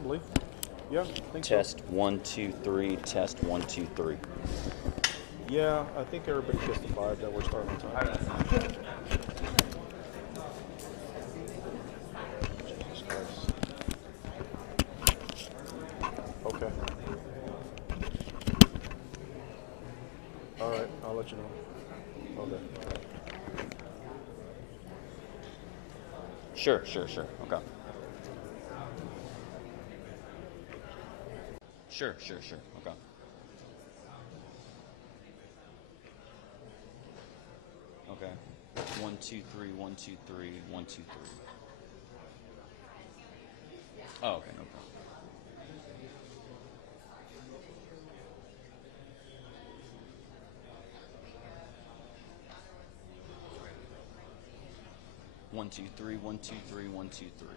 Possibly. Yeah, I think Test 1 2 3. Test 1 2 3. Yeah, I think everybody testified that we're starting on time. Jesus Christ. Okay. All right, I'll let you know. Okay. Sure. Okay. Sure. Okay. Okay. 1 2 3. 1 2 3. 1 2 3. Oh, okay, no problem. One, two, three, 1 2 3, 1 2 3.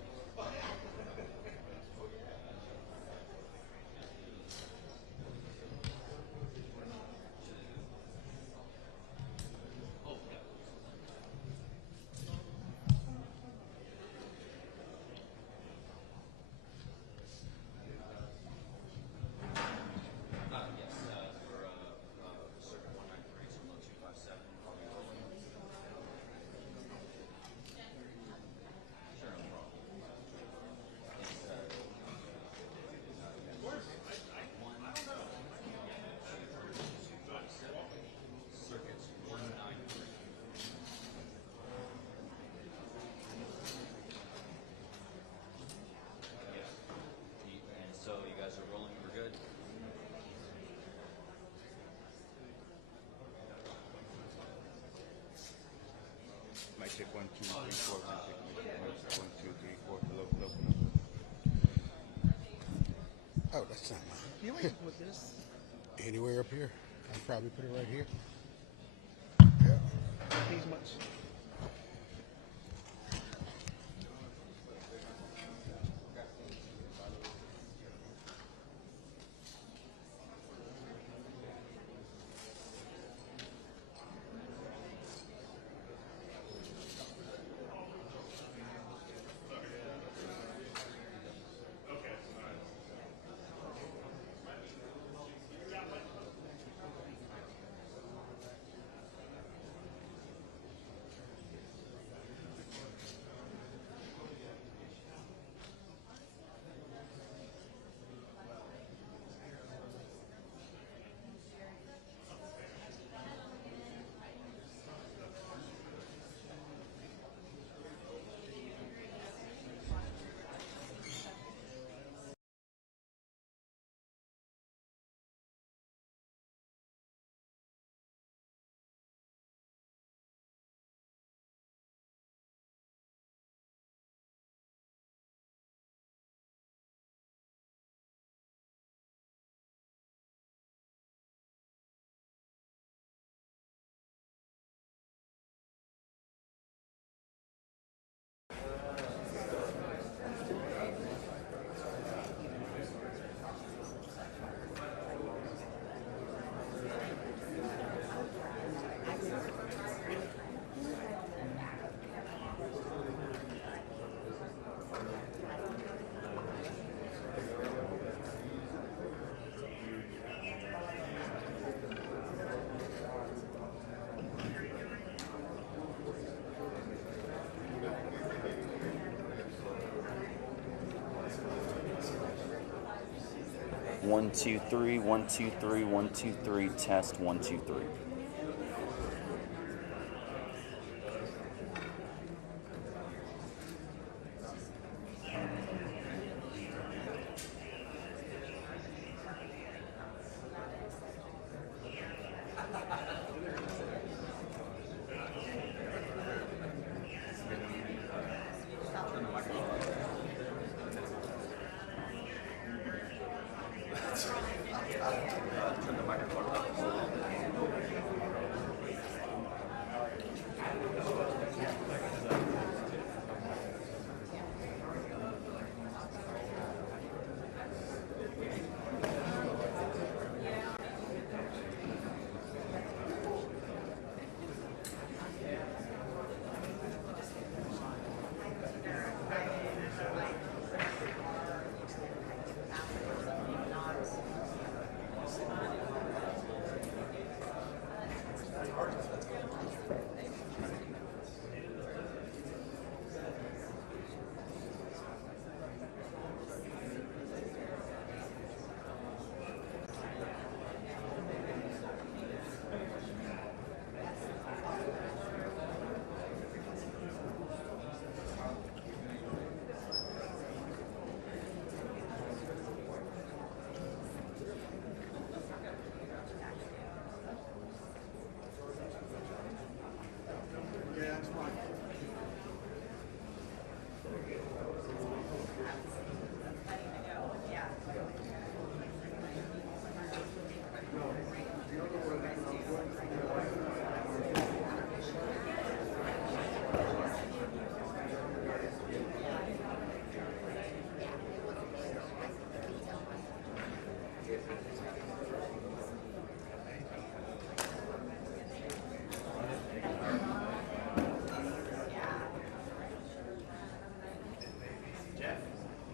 And so you guys are rolling, we're good? Might check 1 2 3 4. 1 2 3 4. Hello. Oh, that's not mine. You ain't with this. Anywhere up here? I'd probably put it right here. Yeah. These much. One, two, three, 1 2 3, 1 2 3. Test 1 2 3. Turn the microphone up.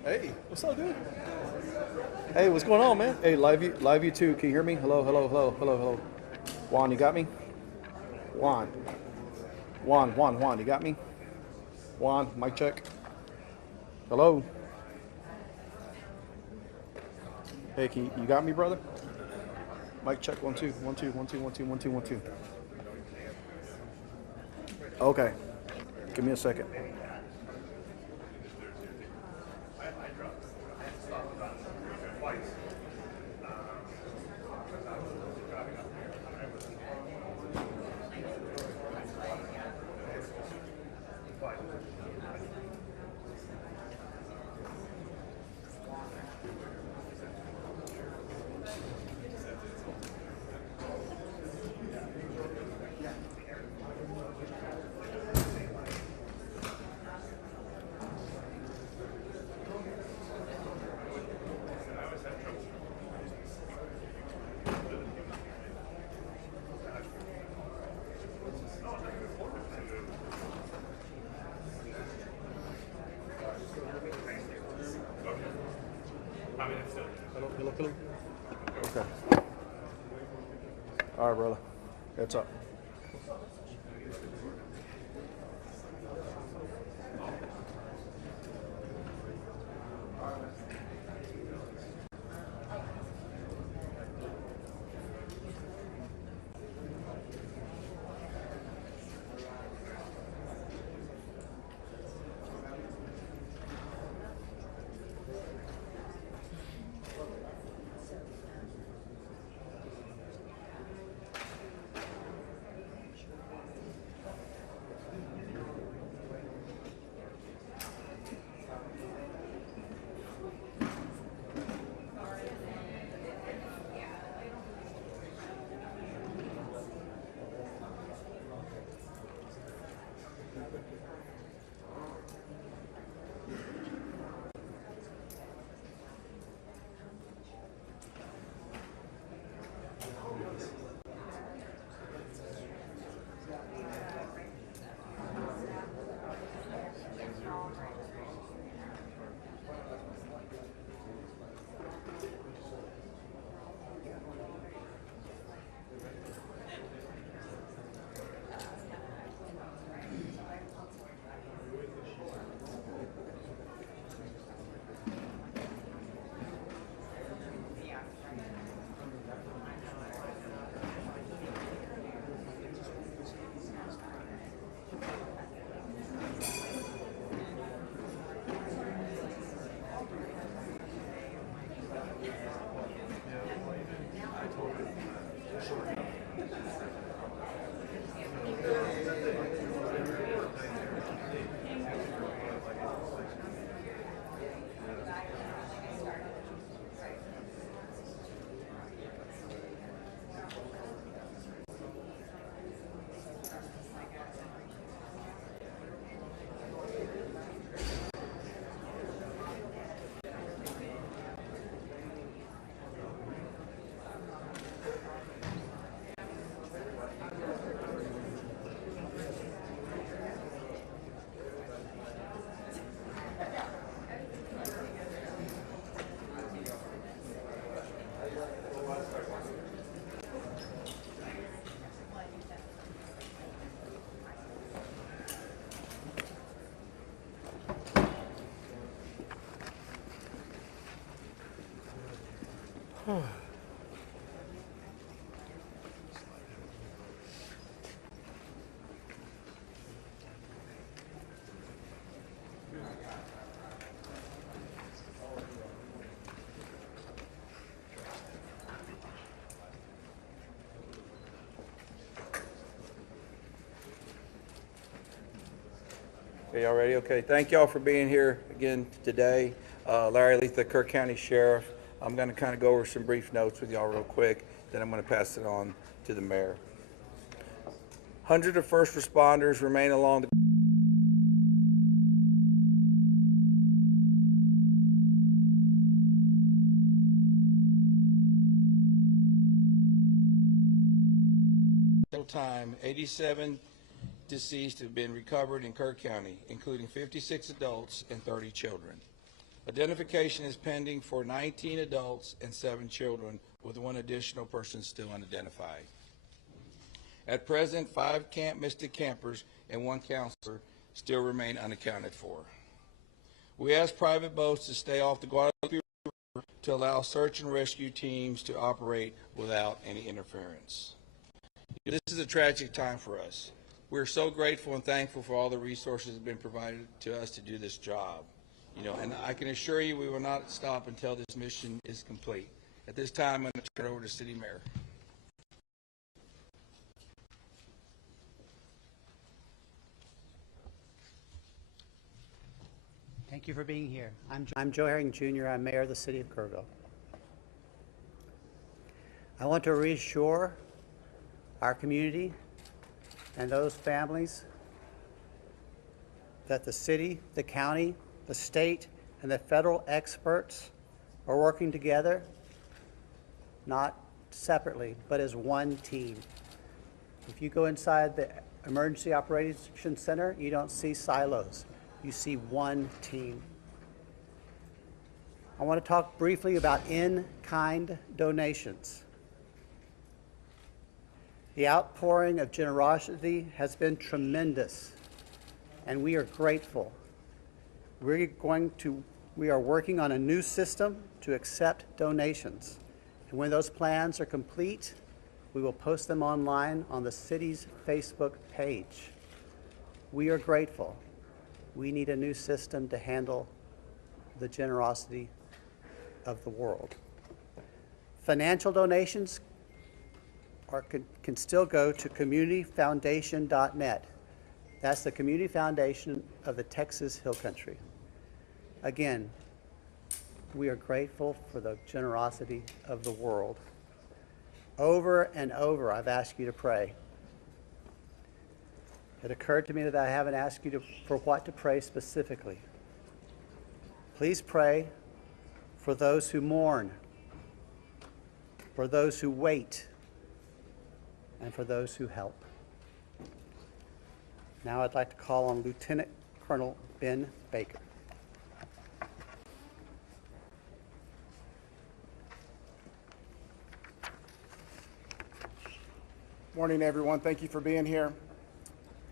Hey, what's up, dude? Hey, what's going on, man? Hey, live you too. Can you hear me? Hello, hello, hello, hello, hello. Juan, you got me? Juan, you got me? Juan, mic check. Hello. Hey, you got me, brother? Mic check. 1 2 1 2 1 2 1 2 1 2 1 2. Okay. Give me a second. Hello. Okay. All right, brother. It's up. Okay, y'all ready? Okay, thank y'all for being here again today. Larry Letha, Kerr County Sheriff. I'm going to kind of go over some brief notes with y'all real quick, then I'm going to pass it on to the mayor. Hundreds of first responders remain along the time. 87 deceased have been recovered in Kerr County, including 56 adults and 30 children. Identification is pending for 19 adults and 7 children, with 1 additional person still unidentified. At present, 5 Camp Mystic campers and 1 counselor still remain unaccounted for. We ask private boats to stay off the Guadalupe River to allow search and rescue teams to operate without any interference. This is a tragic time for us. We're so grateful and thankful for all the resources that have been provided to us to do this job. And I can assure you we will not stop until this mission is complete. At this time, I'm going to turn it over to City Mayor. Thank you for being here. I'm Joe Herring Jr. I'm Mayor of the City of Kerrville. I want to reassure our community and those families that the city, the county, the state, and the federal experts are working together, not separately, but as one team. If you go inside the Emergency Operations Center, you don't see silos. You see one team. I want to talk briefly about in-kind donations. The outpouring of generosity has been tremendous, and we are grateful. We are working on a new system to accept donations. And when those plans are complete, we will post them online on the city's Facebook page. We are grateful. We need a new system to handle the generosity of the world. Financial donations can still go to communityfoundation.net. That's the community foundation of the Texas Hill Country. Again, we are grateful for the generosity of the world. Over and over, I've asked you to pray. It occurred to me that I haven't asked you for what to pray specifically. Please pray for those who mourn, for those who wait, and for those who help. Now I'd like to call on Lieutenant Colonel Ben Baker. Morning, everyone. Thank you for being here.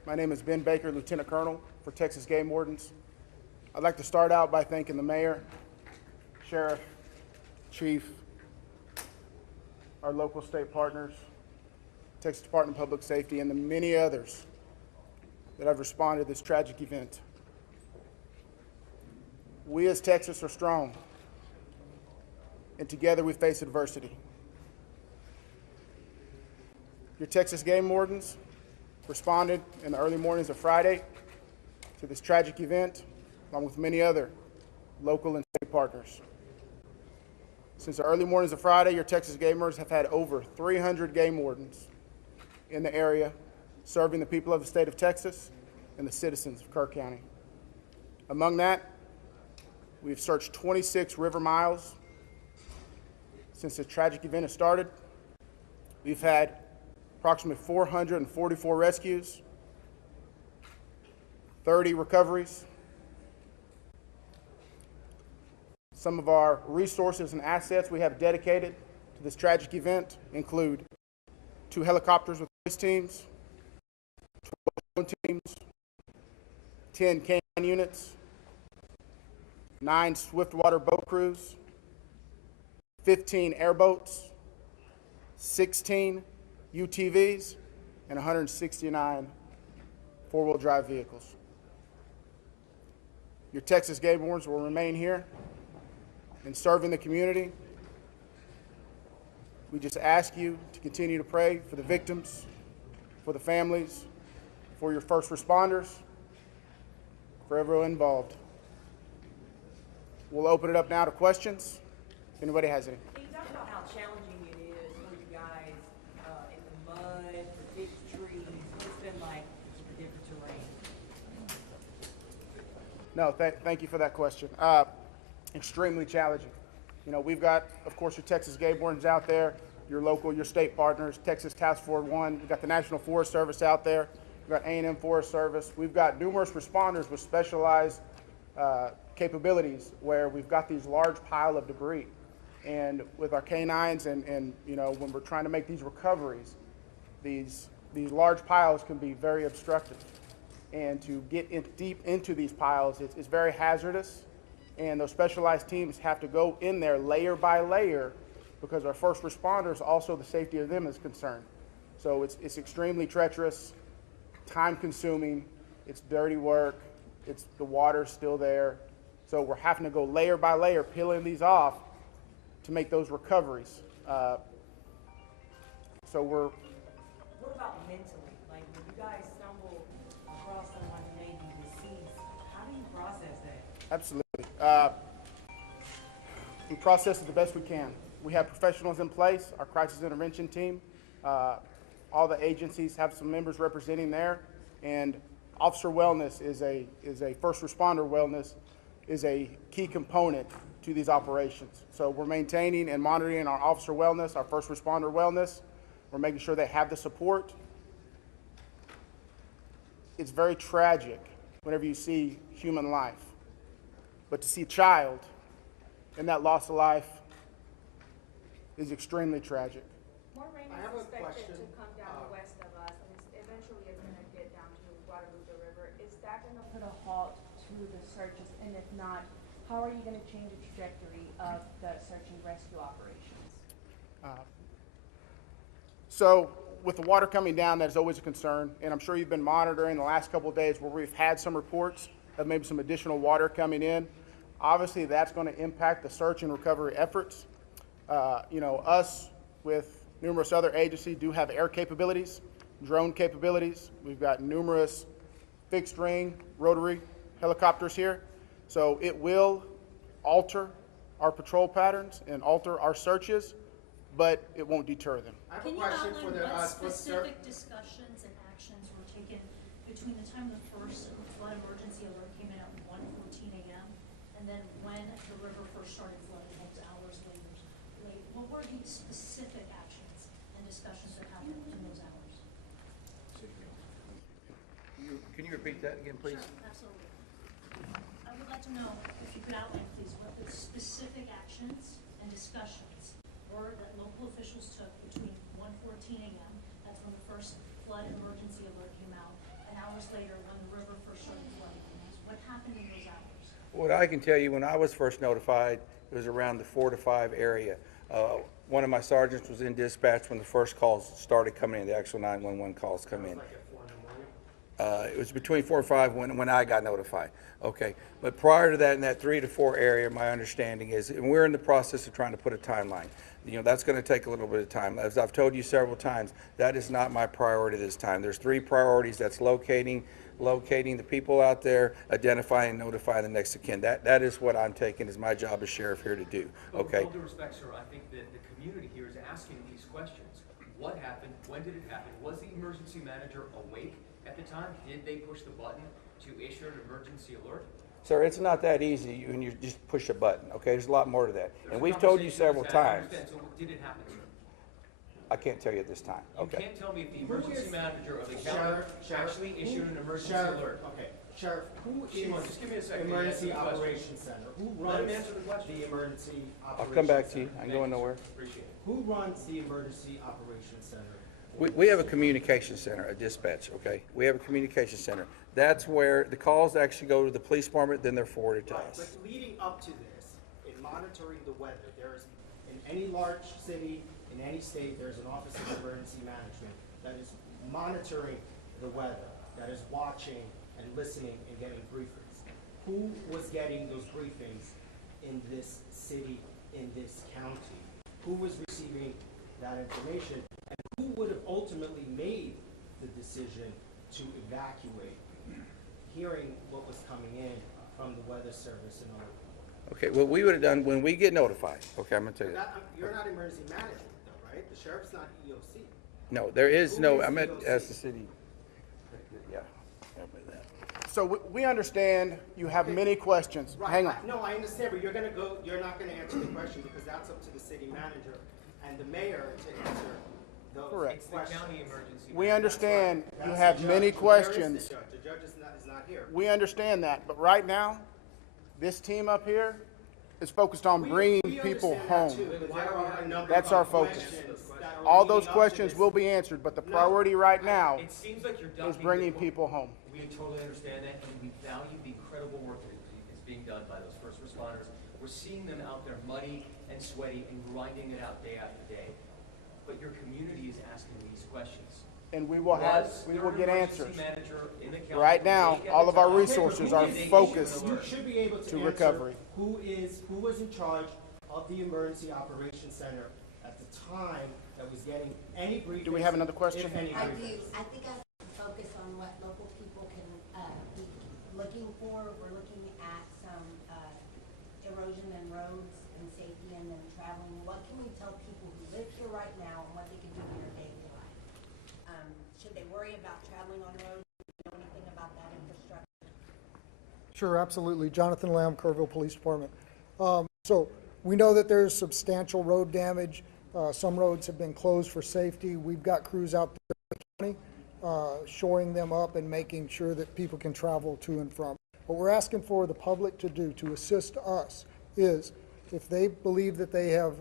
My name is Ben Baker, Lieutenant Colonel for Texas Game Wardens. I'd like to start out by thanking the Mayor, Sheriff, Chief, our local state partners, Texas Department of Public Safety, and the many others that have responded to this tragic event. We as Texas are strong, and together we face adversity. Your Texas Game Wardens responded in the early mornings of Friday to this tragic event, along with many other local and state partners. Since the early mornings of Friday, your Texas Gamers have had over 300 game wardens in the area, serving the people of the state of Texas and the citizens of Kerr County. Among that, we've searched 26 river miles since the tragic event has started. We've had approximately 444 rescues, 30 recoveries. Some of our resources and assets we have dedicated to this tragic event include 2 helicopters with police teams, 12 teams, 10 canine units, 9 swiftwater boat crews, 15 airboats, 16 UTVs, and 169 four-wheel drive vehicles. Your Texas Game Wardens will remain here and serving the community. We just ask you to continue to pray for the victims, for the families, for your first responders, for everyone involved. We'll open it up now to questions. If anybody has any. Can you talk about how challenging it is for you guys in the mud, for big trees? What's it been like for different terrain? No, thank you for that question. Extremely challenging. You know, we've got, of course, your Texas Game Wardens out there, your local, your state partners, Texas Task Force 1. We've got the National Forest Service out there. We've got A&M Forest Service. We've got numerous responders with specialized capabilities where we've got these large pile of debris. And with our canines and you know, when we're trying to make these recoveries, these large piles can be very obstructive. And to get deep into these piles, it's very hazardous. And those specialized teams have to go in there layer by layer because our first responders, also the safety of them is concerned. So it's extremely treacherous, time consuming, it's dirty work, the water's still there. So we're having to go layer by layer, peeling these off to make those recoveries. So we're, What about mentally? Like, when you guys stumble across someone who may be deceased, how do you process that? absolutely. We process it the best we can. We have professionals in place, our crisis intervention team. All the agencies have some members representing there, and officer wellness is a first responder wellness is a key component to these operations. So we're maintaining and monitoring our officer wellness, our first responder wellness. We're making sure they have the support. It's very tragic whenever you see human life, but to see a child in that loss of life is extremely tragic. More rain I have is a expected question. to come down west of us, and eventually it's gonna get down to Guadalupe River. Is that gonna put a halt to the searches? And if not, how are you gonna change the trajectory of the search and rescue operations? So with the water coming down, that is always a concern, and I'm sure you've been monitoring the last couple of days where we've had some reports of maybe some additional water coming in. Obviously, that's going to impact the search and recovery efforts. You know, us with numerous other agencies do have air capabilities, drone capabilities. We've got numerous fixed wing, rotary helicopters here. So it will alter our patrol patterns and alter our searches, but it won't deter them. I have a Can you question for outline the, what for specific discussions and actions were taken between the time the first flood emergency alert came in at 1:14 a.m. and then when the river first started flooding, those hours later? What were the specific actions and discussions that happened in those hours? Can you repeat that again, please? Sure, absolutely. I would like to know if you could outline, please, what the specific actions and discussions were that local officials took between 1:14 a.m., that's when the first flood emergency alert came out, and hours later when the river first started flooding. What happened in those hours? What I can tell you, when I was first notified, it was around the 4 to 5 area. One of my sergeants was in dispatch when the first calls started coming in, the actual 911 calls come in. It was between 4 and 5 when I got notified. Okay, but prior to that, in that 3 to 4 area, my understanding is, and we're in the process of trying to put a timeline. You know, that's going to take a little bit of time. As I've told you several times, that is not my priority this time. There's 3 priorities. That's locating the people out there, identifying and notifying the next of kin. That is what I'm taking as my job as sheriff here to do. Okay. With all due respect, sir, I think that the community here is asking these questions. What happened? When did it happen? Was the emergency manager awake at the time? Did they push the button to issue an emergency alert? Sir, it's not that easy when you just push a button, okay? There's a lot more to that. And we've told you several times. So did it happen, sir? I can't tell you at this time, You okay? can't tell me if the emergency manager of the county actually issued an emergency alert. Okay, Sheriff, who Shimon, is just give me a second. Emergency Answer the question. Operations Center? Who Let runs him answer the question. the Emergency Operations I'll come back to you. Center? I ain't going nowhere. Appreciate it. Who runs the Emergency Operations Center? We have a communication center, a dispatch, okay? We have a communication center. That's where the calls actually go to the police department, then they're forwarded to Right, us. but leading up to this, in monitoring the weather, there's, in any large city, in any state, there's an Office of Emergency Management that is monitoring the weather, that is watching and listening and getting briefings. Who was getting those briefings in this city, in this county? Who was receiving that information? And who would have ultimately made the decision to evacuate, hearing what was coming in from the Weather Service and other? Okay, what we would have done when we get notified, okay, I'm gonna tell you. You're not emergency management though, right? The sheriff's not EOC. No, there is Who no, is I meant EOC? as the city. Yeah. help me with that. So we understand you have many questions. Right. Hang on. No, I understand, but you're not gonna answer the question because that's up to the city manager and the mayor to answer those Correct. It's the questions. county emergency. We manager. understand you That's have the many judge. Where is the questions. judge? The judge is not here. We understand that, but right now, This team up here is focused on bringing people home. That's our focus. All those questions will be answered, but the priority right now It seems like you're is ducking bringing the- people home. We totally understand that, and we value the incredible work that is being done by those first responders. We're seeing them out there muddy and sweaty and grinding it out day after day. But your community is asking these questions. And we will get answers. Manager in the county Right now, awake at all the of our time? resources are focused You should be able to to answer recovery. who was in charge of the emergency operations center at the time that was getting any briefings. Do we have another question? If any I do. briefings. I think I focus on what local people can be looking for. We're looking at some erosion and roads and safety and then traveling. What can we tell people who live here right now and what they can do in their daily life? Should they worry about traveling on roads? Do you know anything about that infrastructure? Sure, absolutely. Jonathan Lamb, Kerrville Police Department. So we know that there's substantial road damage. Some roads have been closed for safety. We've got crews out there in the county, shoring them up and making sure that people can travel to and from. What we're asking for the public to do to assist us is if they believe that they have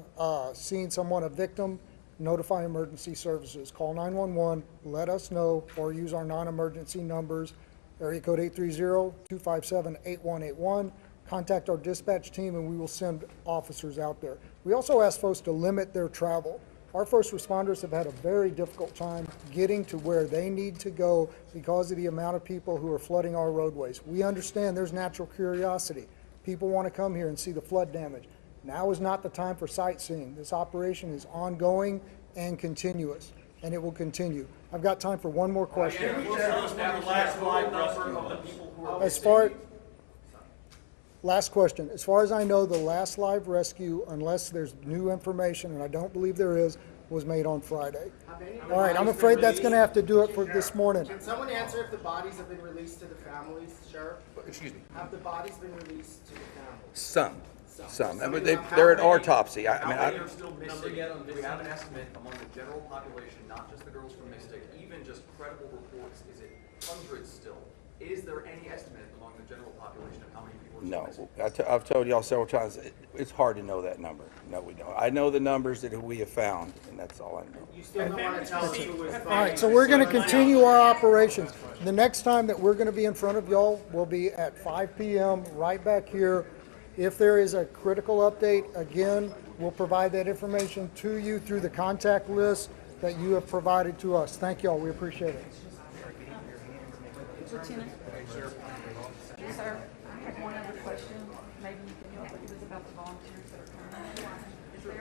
seen someone, a victim, notify emergency services. Call 911, let us know, or use our non-emergency numbers, area code 830-257-8181. Contact our dispatch team and we will send officers out there. We also ask folks to limit their travel. Our first responders have had a very difficult time getting to where they need to go because of the amount of people who are flooding our roadways. We understand there's natural curiosity. People want to come here and see the flood damage. Now is not the time for sightseeing. This operation is ongoing and continuous, and it will continue. I've got time for one more question. Last question. As far as I know, the last live rescue, unless there's new information, and I don't believe there is, was made on Friday. All right, I'm afraid that's going to have to do it for this morning. Can someone answer if the bodies have been released to the families, Sheriff? Excuse me. Have the bodies been released to the families? Some. I mean, they're at autopsy. I mean, How many are still missing? Do we have an estimate among the general population, not just the girls from Mystic, even just credible reports? Is it hundreds still? Is there any estimate among the general population of how many people are still missing? No, I've told y'all several times, it's hard to know that number. No, we don't. I know the numbers that we have found, and that's all I know. You still don't want to tell us who was All right, so we're going to continue our operations. The next time that we're going to be in front of y'all will be at 5 p.m. right back here. If there is a critical update, again, we'll provide that information to you through the contact list that you have provided to us. Thank y'all. We appreciate it. Lieutenant? Sir, I have one other question. Maybe you can help. It was about the volunteers that are coming. Is there